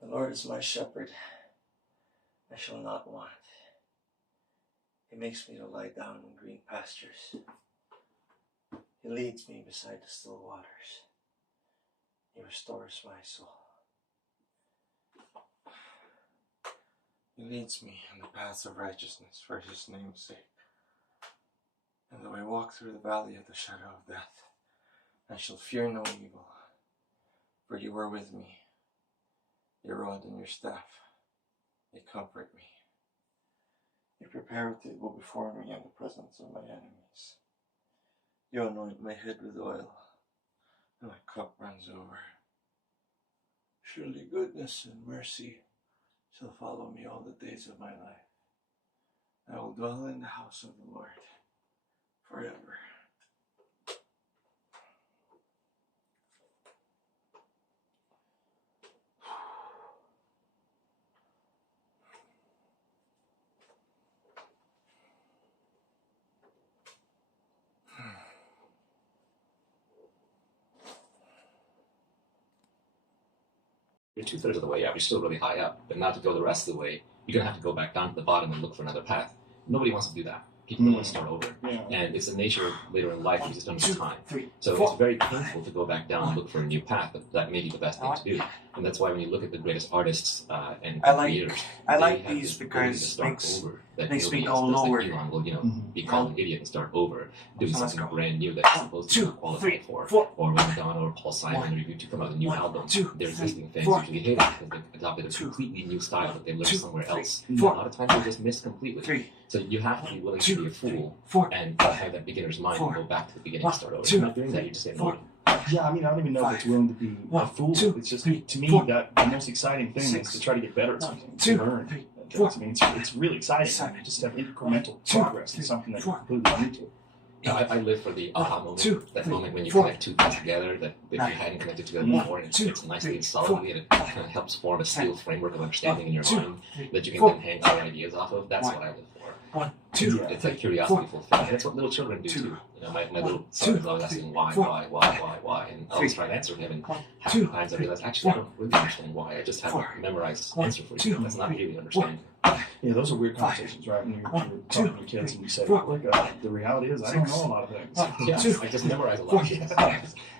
The Lord is my shepherd, I shall not want. He makes me to lie down in green pastures. He leads me beside the still waters. He restores my soul. He leads me in the paths of righteousness for his name's sake. And though I walk through the valley of the shadow of death, I shall fear no evil, for you are with me. Your rod and your staff, they comfort me. You prepare a table before me in the presence of my enemies. You anoint my head with oil, and my cup runs over. Surely goodness and mercy shall follow me all the days of my life. I will dwell in the house of the Lord forever. You're 2/3 of the way up. You're still really high up. But now to go the rest of the way, you're going to have to go back down to the bottom and look for another path. Nobody wants to do that. People don't want to start over. Yeah. And it's the nature later in life, you just don't have time. So it's very painful to go back down and look for a new path, but that may be the best thing to do. And that's why when you look at the greatest artists and creators, I like they have these this ability because to start over. That makes me nobody go else does. lower. Like Elon will, be called an idiot and start over, doing So let's something go. brand new that he's supposed to qualify for. Or when Madonna or Paul Simon review to come out with a new album, their existing fans usually hate it because they've adopted a completely new style that they learned somewhere else. A lot of times they just miss completely. So you have to be willing to be a fool and have that beginner's mind and go back to the beginning and start over. If you're not doing that, you're just getting bored. Yeah, I mean, I don't even know if it's willing to be a fool. It's just, to me, that the most exciting thing is to try to get better at something, to learn. I mean, it's really exciting. Just to have incremental progress in something that you're completely new to. I live for the aha moment, that moment when you connect two things together that if you hadn't connected together before, and it fits nicely and solidly, and it kind of helps form a steel framework of understanding in your mind that you can then hang your ideas off of. That's what I live for. It's like curiosity fulfillment. That's what little children do too. My little son is always asking why, and I always try and answer him, and half the times I realize actually I don't really understand why. I just have a memorized answer for you. That's not really understanding. Yeah, those are weird conversations, right? When you're talking to your kids and you say, the reality is I don't know a lot of things. Yeah, I just memorize a lot.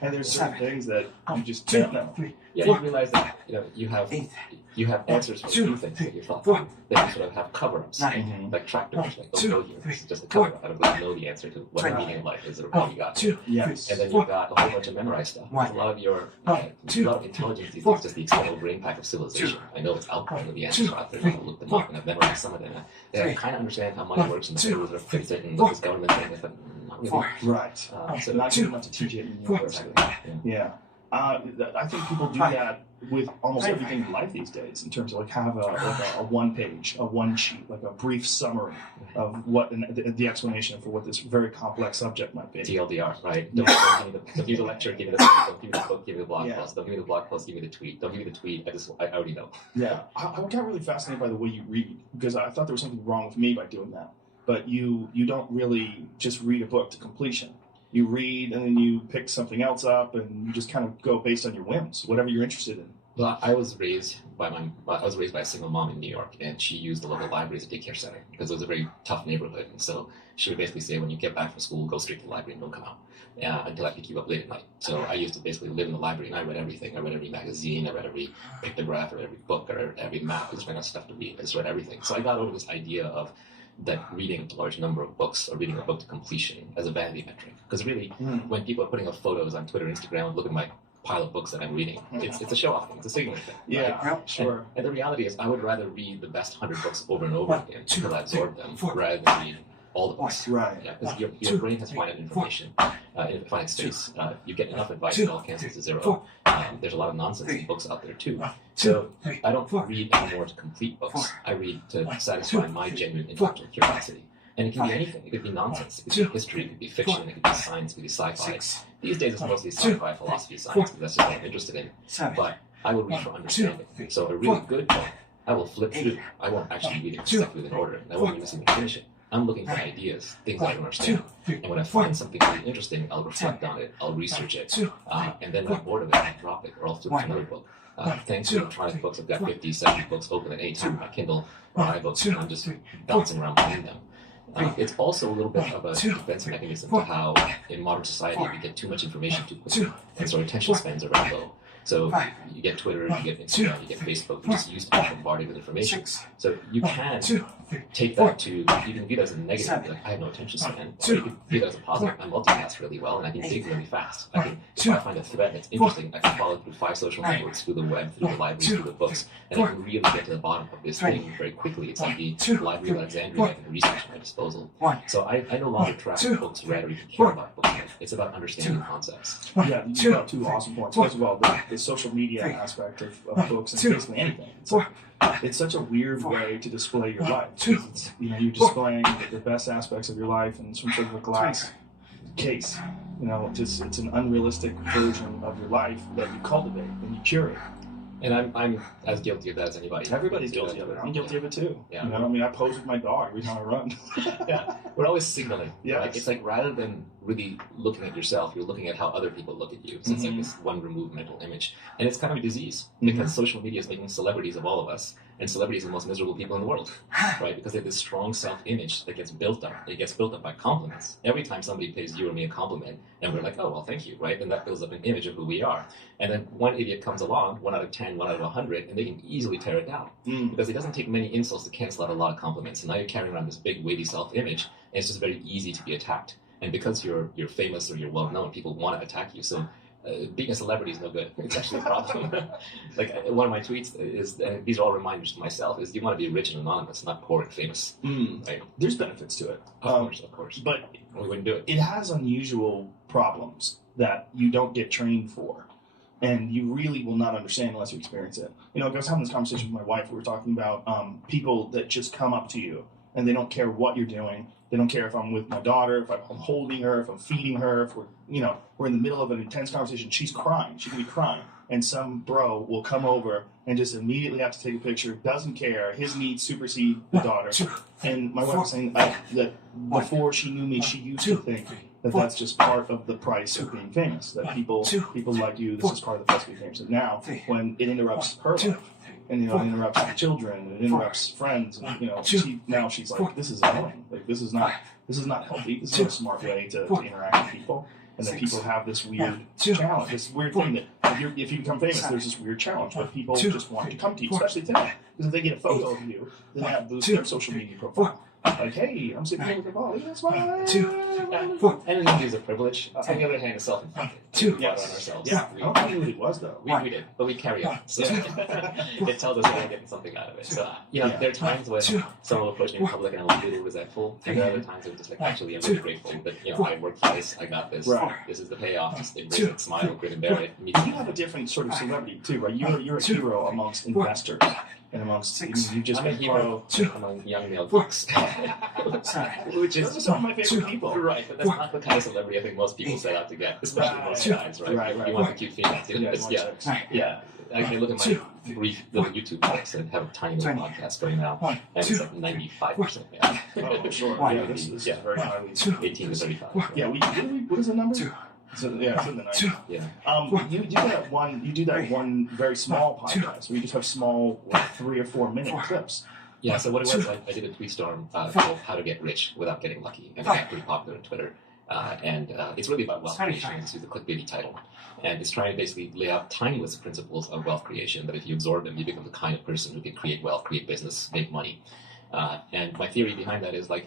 And there's certain things that you just can't know. Yeah, you realize that you have answers for a few things that you thought that you sort of have cover-ups, like tractors, like don't know here. It's just a cover-up. I don't really know the answer to what the meaning of life is or how you got to. Yes. And then you've got a whole bunch of memorized stuff. A lot of your a lot of intelligence these days is just the external brain pack of civilization. I know it's out there, I know the answers are out there, I've looked them up and I've memorized some of them. I kind of understand how money works and the schools that fix it and what this government thing is, but not really. Right. So not good enough to teach it in university. Yeah. I think people do that with almost everything in life these days, in terms of like have a one page, a one sheet, like a brief summary of what the explanation for what this very complex subject might be. TLDR, right? Don't give me the lecture, give me the don't give me the book, give me the blog post. Don't give me the blog post, give me the tweet. Don't give me the tweet. I already know. Yeah, I got really fascinated by the way you read, because I thought there was something wrong with me by doing that. But you don't really just read a book to completion. You read and then you pick something else up and you just kind of go based on your whims, whatever you're interested in. Well, I was raised by a single mom in New York, and she used the local library as a daycare center because it was a very tough neighborhood. And so she would basically say, when you get back from school, go straight to the library and don't come out until I pick you up late at night. So I used to basically live in the library, and I read everything. I read every magazine, I read every pictograph, I read every book, I read every map. I just ran out of stuff to read. I just read everything. So I got over this idea of that reading a large number of books or reading a book to completion as a vanity metric. Because really, when people are putting up photos on Twitter, Instagram, look at my pile of books that I'm reading, it's a show-off thing. It's a signal thing. Yeah, right? sure. And the reality is, I would rather read the best 100 books over and over again until I absorb them, rather than read all the books. Right. Yeah, because your brain has finite information, finite space. You get enough advice, it all cancels to zero. There's a lot of nonsense in books out there too. So I don't read anymore to complete books. I read to satisfy my genuine intellectual curiosity. And it can be anything. It could be nonsense. It could be history. It could be fiction. It could be science. It could be sci-fi. These days it's mostly sci-fi, philosophy, science, because that's just what I'm interested in. But I will read for understanding. So a really good book, I will flip through. I won't actually read it consecutively in order. I won't even finish it. I'm looking for ideas, things I don't understand. And when I find something really interesting, I'll reflect on it. I'll research it. And then when I'm bored of it, I'll drop it, or I'll flip to another book. Thanks to electronic books, I've got 50, 70 books open at any time on my Kindle or iBooks, and I'm just bouncing around between them. It's also a little bit of a defense mechanism to how, in modern society, we get too much information too quickly, and so our attention spans are very low. So you get Twitter, you get Instagram, you get Facebook, you're just used to being bombarded with information. So you can take that to, you can view that as a negative, like, I have no attention span, or you can view that as a positive. I multitask really well, and I can dig really fast. If I find a thread that's interesting, I can follow through 5 social networks, through the web, through the library, through the books, and I can really get to the bottom of this thing very quickly. It's like the Library of Alexandria I can research at my disposal. So I no longer track books read or even care about books read. It's about understanding concepts. Yeah, you brought 2 awesome points. First of all, the social media aspect of books and basically anything. It's such a weird way to display your life. It's, you're displaying the best aspects of your life in some sort of a glass case. It's an unrealistic version of your life that you cultivate and you curate. And I'm as guilty of that as anybody. Everybody's guilty of it. I'm guilty of it too. Yeah. I pose with my dog every time I run. Yeah, we're always signaling. Yeah, it's like rather than really looking at yourself, you're looking at how other people look at you. So it's like this one removed mental image, and it's kind of a disease because social media is making celebrities of all of us, and celebrities are the most miserable people in the world, right? Because they have this strong self-image that gets built up. It gets built up by compliments. Every time somebody pays you or me a compliment, and we're like, oh well, thank you, right? And that builds up an image of who we are. And then one idiot comes along, 1 out of 10, 1 out of 100, and they can easily tear it down because it doesn't take many insults to cancel out a lot of compliments. And now you're carrying around this big weighty self-image, and it's just very easy to be attacked. And because you're famous or you're well known, people want to attack you. So being a celebrity is no good. It's actually a problem. Like one of my tweets is, and these are all reminders to myself, is you want to be rich and anonymous, not poor and famous. Right? There's benefits to it. Of course. But we wouldn't do it. It has unusual problems that you don't get trained for. And you really will not understand unless you experience it. I was having this conversation with my wife. We were talking about people that just come up to you and they don't care what you're doing. They don't care if I'm with my daughter, if I'm holding her, if I'm feeding her, if we're in the middle of an intense conversation. She's crying. She can be crying. And some bro will come over and just immediately have to take a picture, doesn't care. His needs supersede the daughter. And my wife was saying that before she knew me, she used to think that that's just part of the price of being famous. That people like you, this is part of the price of being famous. And now, when it interrupts her life, and it interrupts her children, and it interrupts friends, and she's like, this is annoying. Like this is not healthy. This is not a smart way to interact with people. And then people have this weird challenge, this weird thing that if you become famous, there's this weird challenge where people just want to come to you, especially today. Because if they get a photo of you, then that boosts their social media profile. Like, hey, I'm sitting here with a ball. That's why. And it is a privilege. On the other hand, it's self-inflicted. We brought on ourselves. Yeah, I don't know who it was, though. We did, but we carry on. So it tells us that we're getting something out of it. So, there are times when someone will approach me in public and I'm a little resentful. And there are other times when I'm just like, actually, I'm really grateful that, I worked for this, I got this. Right. This is the payoff. Just embrace it, smile, grin and bear it. You have a different sort of celebrity, too, right? You're a hero amongst investors. And amongst you just I'm a hero among young male geeks. Which is those are some of my favorite people. Right, but that's not the kind of celebrity I think most people set out to get, especially most guys, right? You want the cute females. Yeah. I can look at my brief little YouTube clips and have a tiny little podcast going now, and it's like 95% male. Oh, sure. Yeah, this is very highly 18 to 35. Yeah, what is the number? So yeah, it's in the night. Yeah. You do that one very small podcast where you just have small, like 3 or 4 minute clips. Yeah, so what it was, I did a tweet storm called How to Get Rich Without Getting Lucky, and it got pretty popular on Twitter. And it's really about wealth creation. This is the clickbaity title. And it's trying to basically lay out timeless principles of wealth creation that if you absorb them, you become the kind of person who can create wealth, create business, make money. And my theory behind that is like,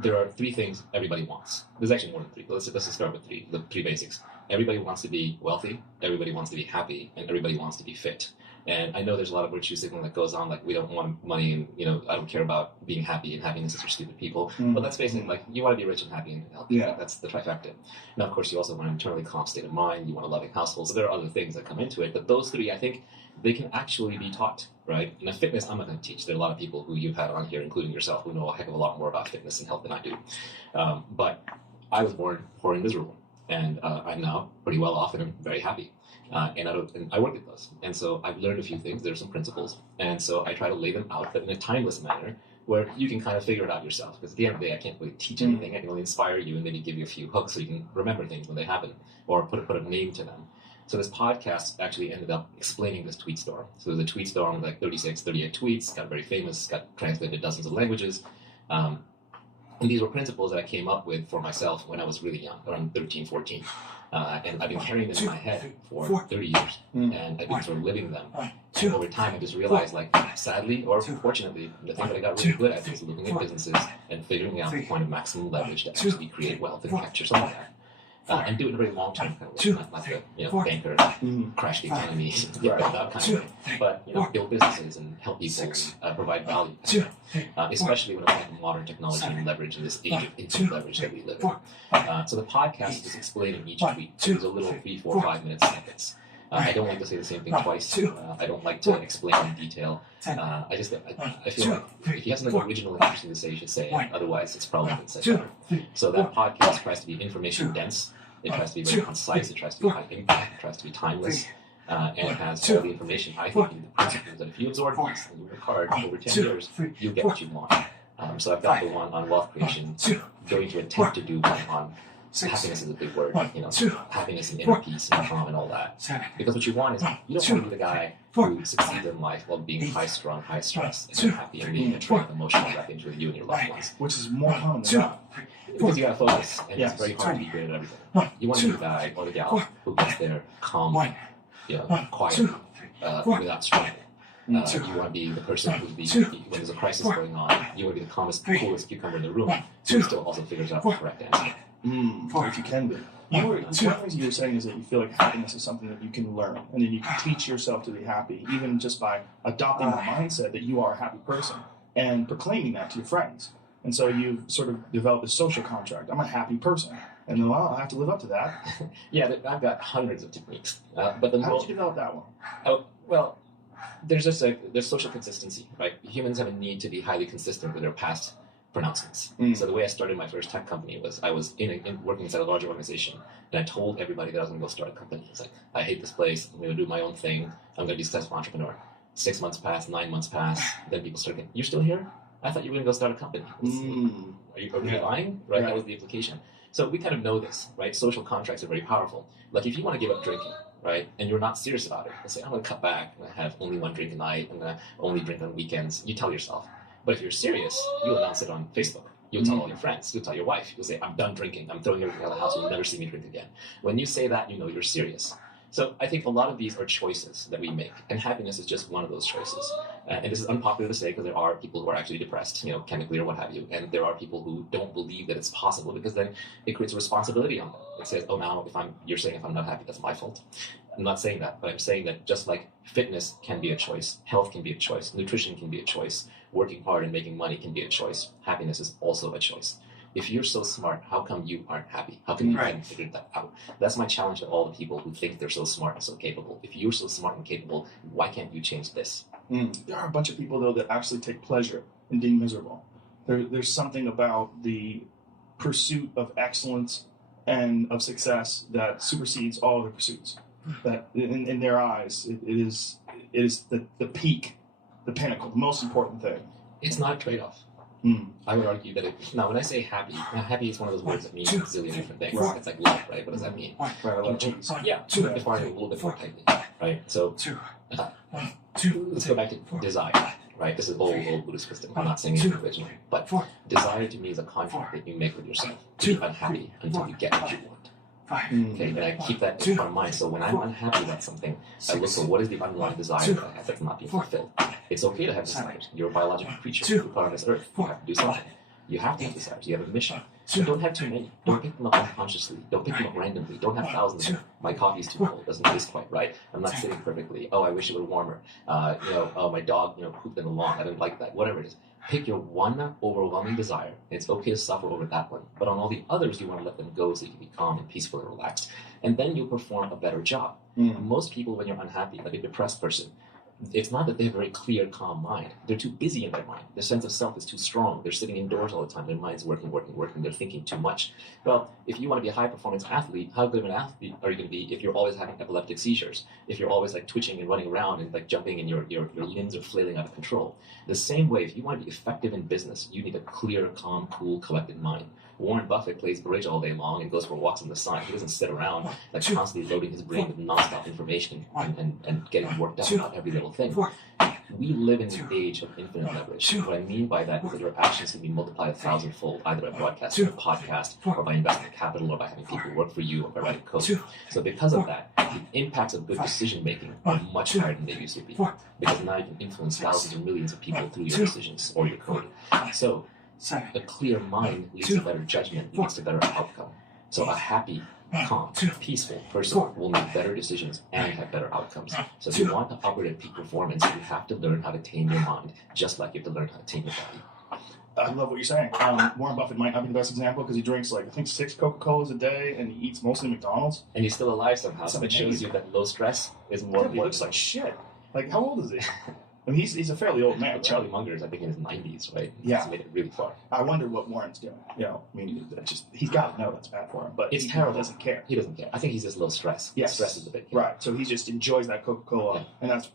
there are 3 things everybody wants. There's actually more than 3. Let's just start with 3, the 3 basics. Everybody wants to be wealthy, everybody wants to be happy, and everybody wants to be fit. And I know there's a lot of virtue signaling that goes on, like we don't want money and, I don't care about being happy and happiness is for stupid people. But that's basically like, you want to be rich and happy and healthy. Yeah. That's the trifecta. Now, of course, you also want an internally calm state of mind. You want a loving household. So there are other things that come into it. But those 3, I think, they can actually be taught, right? In fitness, I'm not going to teach. There are a lot of people who you've had on here, including yourself, who know a heck of a lot more about fitness and health than I do. But I was born poor and miserable. And I'm now pretty well off and I'm very happy. And I work at those. And so I've learned a few things. There are some principles. And so I try to lay them out, but in a timeless manner where you can kind of figure it out yourself. Because at the end of the day, I can't really teach anything. I can only inspire you and maybe give you a few hooks so you can remember things when they happen or put a name to them. So this podcast actually ended up explaining this tweet storm. So there's a tweet storm with like 36, 38 tweets, got very famous, got translated to dozens of languages. And these were principles that I came up with for myself when I was really young, around 13, 14. And I've been carrying them in my head for 30 years. And I've been sort of living them. And over time, I just realized, like, sadly or fortunately, the thing that I got really good at is looking at businesses and figuring out the point of maximum leverage to actually create wealth and capture some of that. And do it in a very long-term kind of way, not the banker, crash the economy, that kind of thing. But build businesses and help people provide value, especially when applying modern technology and leverage in this age of instant leverage that we live in. So the podcast is explaining each tweet. There's a little 3, 4, 5 minute snippets. I don't like to say the same thing twice. I don't like to explain in detail. I feel like if you have something original and interesting to say, you should say it. Otherwise, it's probably been said better. So that podcast tries to be information dense. It tries to be very concise. It tries to be high impact. It tries to be timeless. And it has all the information, I think, in the principles that if you absorb these and you work hard over 10 years, you'll get what you want. So I've got the one on wealth creation, going to attempt to do one on happiness is a big word, happiness and inner peace and calm and all that. Because what you want is, you don't want to be the guy who succeeds in life while being high-strung, high-stressed, and unhappy, and being a train of emotional wreckage with you and your loved ones. Which is more common than not. Because you gotta focus, and it's very hard to be great at everything. You want to be the guy or the gal who gets there calm, quiet, without struggle. You want to be the person who's when there's a crisis going on, you want to be the calmest, coolest cucumber in the room, who still also figures out the correct answer. If you can be. One of the things you were saying is that you feel like happiness is something that you can learn, and then you can teach yourself to be happy, even just by adopting the mindset that you are a happy person and proclaiming that to your friends. And so you've sort of developed a social contract. I'm a happy person. And then, well, I have to live up to that. Yeah, I've got hundreds of techniques. But how did you develop that one? Oh, well, there's social consistency, right? Humans have a need to be highly consistent with their past pronouncements. So the way I started my first tech company was I was working inside a large organization, and I told everybody that I was going to go start a company. It's like, I hate this place. I'm going to do my own thing. I'm going to be a successful entrepreneur. 6 months passed, 9 months passed. Then people started going, you're still here? I thought you were going to go start a company. Are you lying? Right? That was the implication. So we kind of know this, right? Social contracts are very powerful. Like if you want to give up drinking, right, and you're not serious about it, let's say, I'm going to cut back. I'm going to have only one drink a night. I'm going to only drink on weekends. You tell yourself. But if you're serious, you'll announce it on Facebook. You'll tell all your friends. You'll tell your wife. You'll say, I'm done drinking. I'm throwing everything out of the house. You'll never see me drink again. When you say that, you know you're serious. So I think a lot of these are choices that we make, and happiness is just one of those choices. And this is unpopular to say because there are people who are actually depressed, chemically or what have you, and there are people who don't believe that it's possible because then it creates a responsibility on them. It says, oh, now you're saying if I'm not happy, that's my fault. I'm not saying that, but I'm saying that just like fitness can be a choice, health can be a choice, nutrition can be a choice, working hard and making money can be a choice. Happiness is also a choice. If you're so smart, how come you aren't happy? How come you haven't figured that out? That's my challenge to all the people who think they're so smart and so capable. If you're so smart and capable, why can't you change this? There are a bunch of people, though, that actually take pleasure in being miserable. There's something about the pursuit of excellence and of success that supersedes all other pursuits. That in their eyes, it is the peak, the pinnacle, the most important thing. It's not a trade-off. I would argue that now when I say happy, now happy is one of those words that means a zillion different things. Right. It's like love, right? What does that mean? Right, I love cheese. Yeah, define it a little bit more tightly, right? So let's go back to desire, right? This is old Buddhist wisdom. I'm not saying it's original, but desire to me is a contract that you make with yourself to be unhappy until you get what you want. Okay, and I keep that in front of mind. So when I'm unhappy about something, I look for what is the underlying desire that I have that's not being fulfilled. It's okay to have desires. You're a biological creature. You're part of this earth. You have to do something. You have to have desires. You have a mission. But don't have too many. Don't pick them up unconsciously. Don't pick them up randomly. Don't have thousands of them. My coffee's too cold. Doesn't taste quite right. I'm not sitting perfectly. Oh, I wish it were warmer. Oh, my dog, pooped in the lawn. I didn't like that. Whatever it is. Pick your one overwhelming desire. It's okay to suffer over that one. But on all the others, you want to let them go so you can be calm and peaceful and relaxed. And then you'll perform a better job. Most people, when you're unhappy, like a depressed person, it's not that they have a very clear, calm mind. They're too busy in their mind. Their sense of self is too strong. They're sitting indoors all the time. Their mind's working. They're thinking too much. Well, if you want to be a high-performance athlete, how good of an athlete are you going to be if you're always having epileptic seizures? If you're always like twitching and running around and like jumping and your limbs are flailing out of control? The same way, if you want to be effective in business, you need a clear, calm, cool, collected mind. Warren Buffett plays bridge all day long and goes for walks in the sun. He doesn't sit around like constantly loading his brain with nonstop information and getting worked out about every little thing. We live in the age of infinite leverage. What I mean by that is that your actions can be multiplied 1,000-fold, either by broadcasting a podcast, or by investing capital, or by having people work for you, or by writing code. So because of that, the impacts of good decision making are much higher than they used to be. Because now you can influence thousands or millions of people through your decisions or your code. So a clear mind leads to better judgment, leads to better outcome. So a happy, calm, peaceful person will make better decisions and have better outcomes. So if you want to operate at peak performance, you have to learn how to tame your mind, just like you have to learn how to tame your body. I love what you're saying. Warren Buffett might not be the best example because he drinks I think 6 Coca-Colas a day and he eats mostly McDonald's. And he's still alive somehow. So it shows you that low stress is more important. He looks like shit. Like, how old is he? I mean, he's a fairly old man. Charlie Munger is, I think, in his 90s, right? Yeah. He's made it really far. I wonder what Warren's doing. I mean, he's got to know that's bad for him, but it's he terrible. Doesn't care. He doesn't care. I think he's just low stress. Yes. Stress is the big killer. Right. So he just enjoys that Coca-Cola, and that's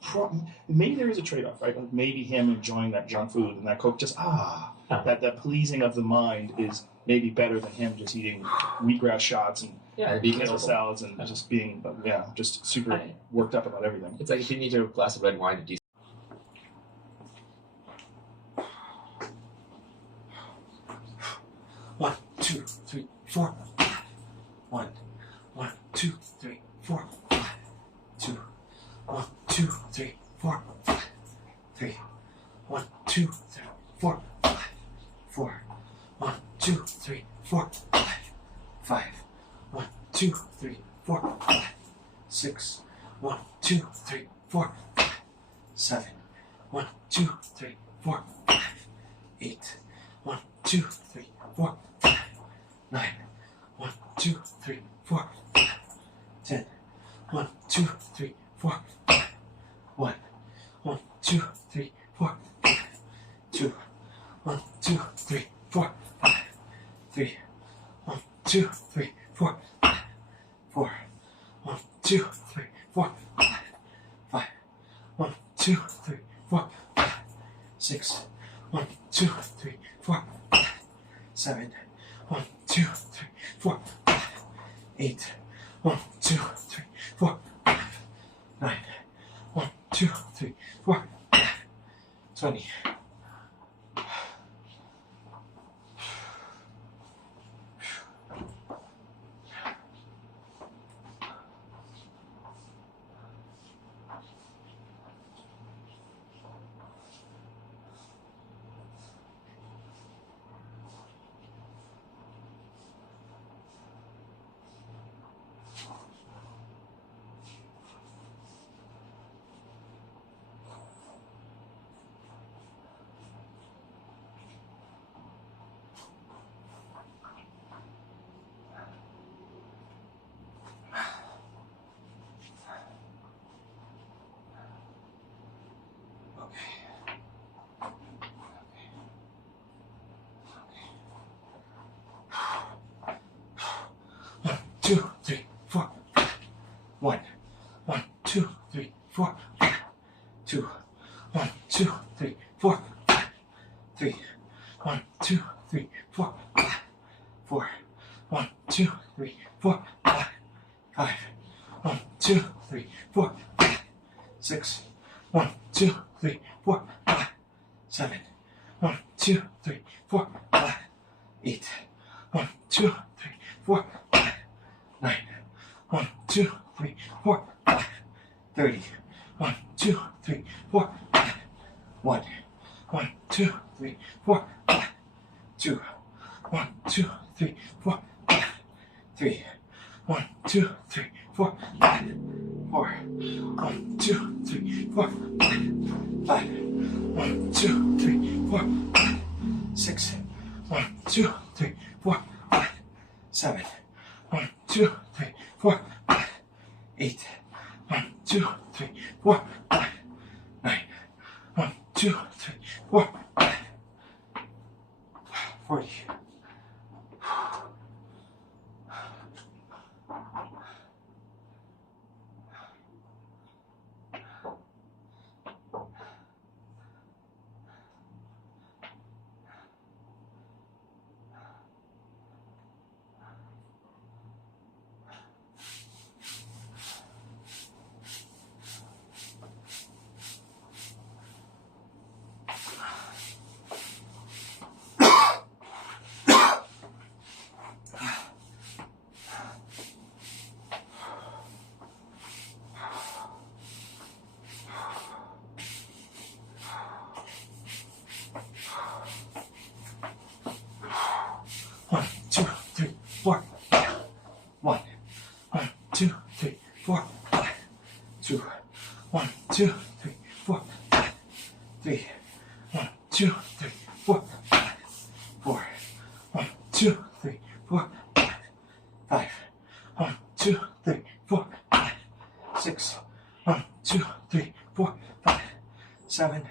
maybe there is a trade-off, right? Like maybe him enjoying that junk food and that Coke, just that pleasing of the mind is maybe better than him just eating wheatgrass shots and potato salads and just being just super worked up about everything. It's like if you need your glass of red wine to One, two, three, four. 1, 2, 3, 4, 5. 2, 1, 2, 3, 4, 5. 3, 1, 2, 3, 4, 5. 4, 1, 2, 3, 4, 5. 5, 1, 2, 3, 4, 5. 6, 1, 2, 3, 4, 5. 7, 1, 2, 3, 4, 5. 8, 1, 2, 3, 4, 5. 9, 1, 2, 3, 4, 5. 10, 1, 2, 3, 4, 5. 1, 1, 2, 3, 4, 5. 2, 1, 2, 3, 4, 5. 3, 1, 2, 3, 4, 5. 4, 1, 2, 3, 4, 5. 5, 1, 2, 3, 4, 5. 6, 1, 2, 3, 4, 5. 7, 1, 2, 3, 4, 5. 8, 1, 2, 3, 4, 5. 9, 1, 2, 3, 4, 5. 20. Two, three, four, 1, 1, 2, 3, 4, 2, 1, 2, 3, 4, 3, 1, 2, 3, 4, 5, 4, 1, 2, 3, 4, 5, 5, 1, 2, 3, 4, 5, 6, 1, 2, 3, 4, 5, 7, 1, 2, 3, 4, 5, 8, 1, 2, 3, 4, 5, 9, 1, 2, 3, 4, 5, 30, 1, 2, 3, 4, 5, 1, 1, 2, 3, 4, 5, 2, 1, 2, 3, 4, 5, 3, 1, 2, 3, 4, 5, 4, 1, 2, 3, 4, 5, 5, 1, 2, 3, 4, 5, 6, 1, 2, 3, 4, 5, 7, 1, 2, 3, 4, 5, 8, 1, 2, 3, 4, 5, 9, 1, 2, 3, 4, 5, 40. One, two, three, four, five. 1, 1, 2, 3, 4, 5. 2, 1, 2, 3, 4, 5. 3, 1, 2, 3, 4, 5. 4, 1, 2, 3, 4, 5. 5, 1, 2, 3, 4, 5. 6, 1, 2, 3, 4, 5. 7,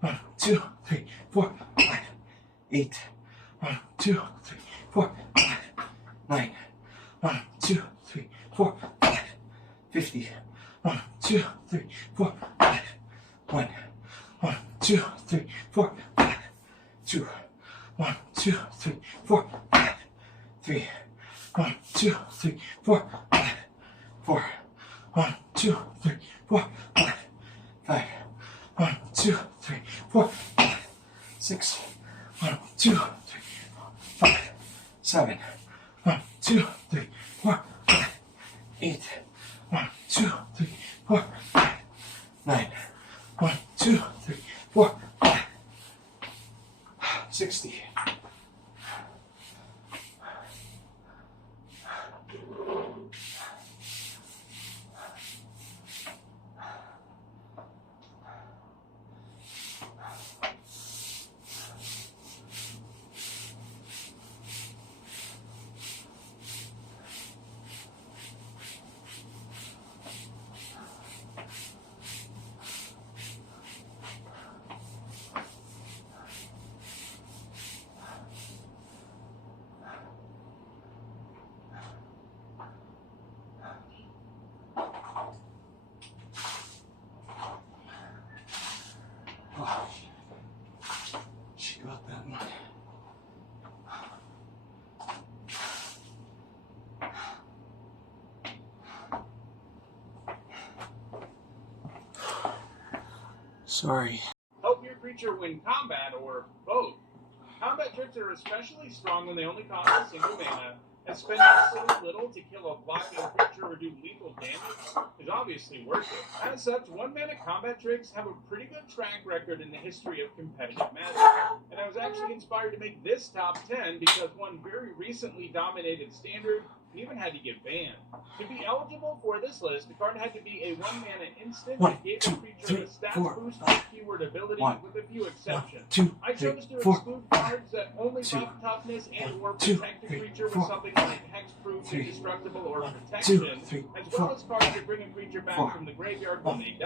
1, 2, 3, 4, 5. 8, 1, 2, 3, 4, 5. 9, 1, 2, 3, 4, 5. 50, 1, 2, 3, 4, 5. 1, 1, 2, 3, 4, 5. 2, 1, 2, 3, 4, 5. 3, 1, 2, 3, 4, 5. 4, 1, 2, 3, 4, 5. 5, 1, 2, 3, 4, 5. 6, 1, 2, 3, 4, 5. 7, 1, 2, 3, 4, 5. 8, 1, 2, 3, 4, 5. 9, 1, 2, 3, 4, 5. 60. Oh, she got that one. Sorry. Help your creature win combat or both. Combat tricks are especially strong when they only cost a single mana, and spending so little to kill a blocking creature or do lethal damage is obviously worth it. As such, one-mana combat tricks have a pretty good track record in the history of competitive Magic, and I was actually inspired to make this top 10 because one very recently dominated Standard and even had to get banned. To be eligible for this list, the card had to be a one-mana instant that gave the creature a stats boost or keyword ability with a few exceptions. I chose to exclude cards that only buff toughness and or protect the creature with something like hexproof, indestructible, or protection, as well as cards that bring a creature back from the graveyard when they die.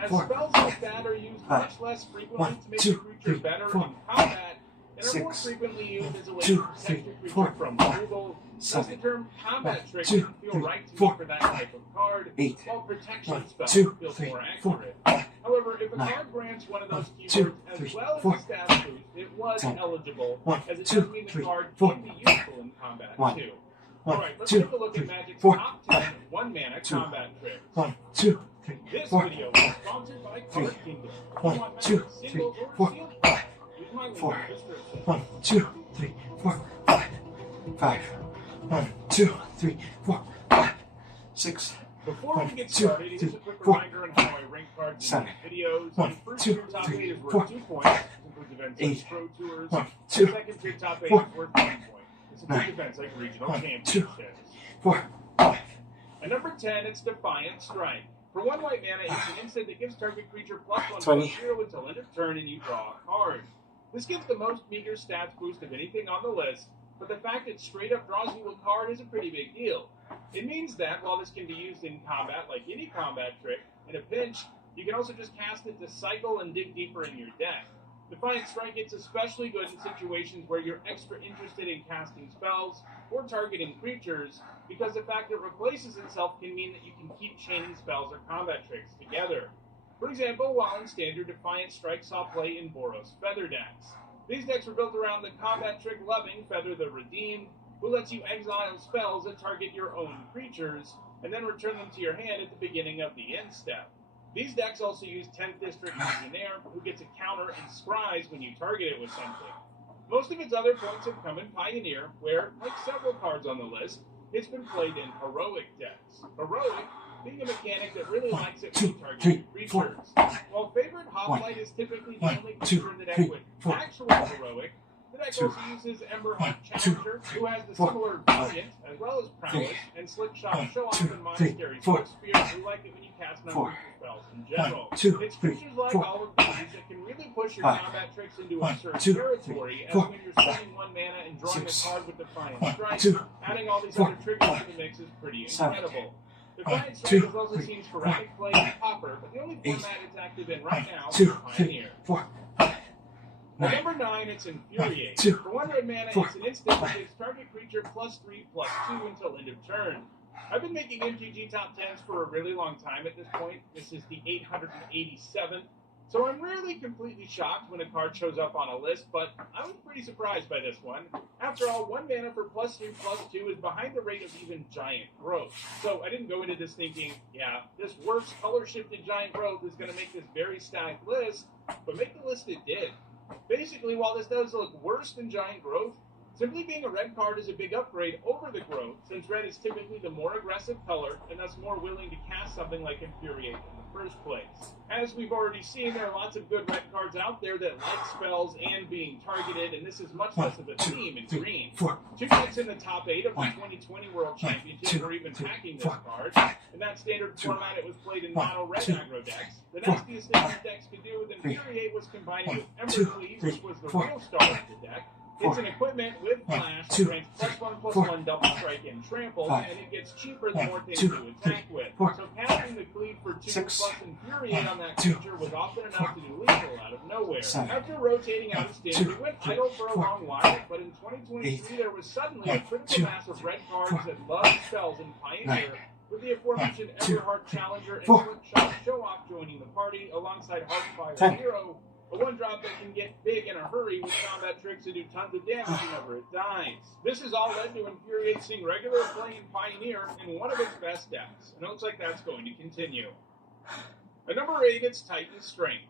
As spells like that are used much less frequently to make the creature better in combat, and are more frequently used as a way to protect your creature from removal. Thus, the term combat trick doesn't feel right to me for that type of card, while protection spell feels more accurate. However, if a card grants one of those keywords as well as the stats boost, it was 10. eligible, 1, as it 2, does mean the 3, card 4, can be useful in combat 1, too. 1, Alright, let's 2, take a look 3, at Magic's 4, top 10 one-mana 2, combat tricks. 1, 2, 3, This 4, video is sponsored by Card Kingdom. 1, 2, 3, 4, 5, 4, 1, 2, 3, 4, 5, 5, 1, 2, 3, 4, 5, 6, Before 1, we get 2, started, here's 3, a quick 4, reminder on how I rank cards in 7, these videos. 1, First 2, tier top 3, 8 is worth 4, 2 points. This includes events 8, like Pro Tours. 1, And 2, second tier top 8 4, is worth 1 point. It's a 9, big events like regional 1, championships. 4, 5, At number 10, it's Defiant Strike. For 1 white mana, it's an instant that gives target creature +1/+0 until end of turn and you draw a card. This gives the most meager stats boost of anything on the list, but the fact it straight up draws you a card is a pretty big deal. It means that while this can be used in combat like any combat trick, in a pinch, you can also just cast it to cycle and dig deeper in your deck. Defiant Strike gets especially good in situations where you're extra interested in casting spells or targeting creatures, because the fact it replaces itself can mean that you can keep chaining spells or combat tricks together. For example, while in Standard, Defiant Strike saw play in Boros Feather decks. These decks were built around the combat trick loving Feather the Redeemed, who lets you exile spells that target your own creatures, and then return them to your hand at the beginning of the end step. These decks also use 10th District Legionnaire, who gets a counter and scries when you target it with something. Most of its other points have come in Pioneer, where, like several cards on the list, it's been played in Heroic decks. Heroic being a mechanic that really likes it when you target creatures. While favorite Hoplite is typically the only creature in the deck with actual Heroic, the deck also uses Emberheart Challenger, who has the similar Valiant, as well as Prowess, and Slickshot Show-Off and Monastery Spear, who like it when you cast non-creature spells in general. It's creatures like all of these that can really push your combat tricks into a certain territory, as when you're spending 1 mana and drawing a card with Defiant Strike, adding all these other triggers to the mix is pretty incredible. Defiant Strike has also seen sporadic play in Copper, but the only format it's active in right now is Pioneer. At number 9, it's Infuriate. For 1 red mana, it's an instant that gives target creature +3/+2 until end of turn. I've been making MTG top 10s for a really long time at this point. This is the 887th. So I'm rarely completely shocked when a card shows up on a list, but I was pretty surprised by this one. After all, 1 mana for +3/+2 is behind the rate of even Giant Growth. So I didn't go into this thinking, yeah, this worse color-shifted Giant Growth is going to make this very stacked list, but make the list it did. Basically, while this does look worse than Giant Growth, simply being a red card is a big upgrade over the Growth, since red is typically the more aggressive color, and thus more willing to cast something like Infuriate in the first place. As we've already seen, there are lots of good red cards out there that like spells and being targeted, and this is much less of a theme in green. 2 decks in the top 8 of the 2020 World Championship were even packing this card. In that standard format, it was played in mono red aggro decks. The nastiest thing these decks could do with Infuriate was combine it with Embercleave, which was the real star of the deck. It's an equipment with flash that grants +1/+1 double strike and trample, and it gets cheaper the more things you attack with. So casting the cleave for 2 plus Infuriate on that creature was often enough to do lethal out of nowhere. After rotating out of standard, we went idle for a long while, but in 2023 there was suddenly a critical mass of red cards that loved spells in Pioneer, with the aforementioned Everheart Challenger and Slickshot Show-Off joining the party, alongside Heartfire Hero, a 1-drop that can get big in a hurry with combat tricks and do tons of damage whenever it dies. This has all led to Infuriate seeing regular play in Pioneer in one of its best decks, and it looks like that's going to continue. At number 8, it's Titan Strength.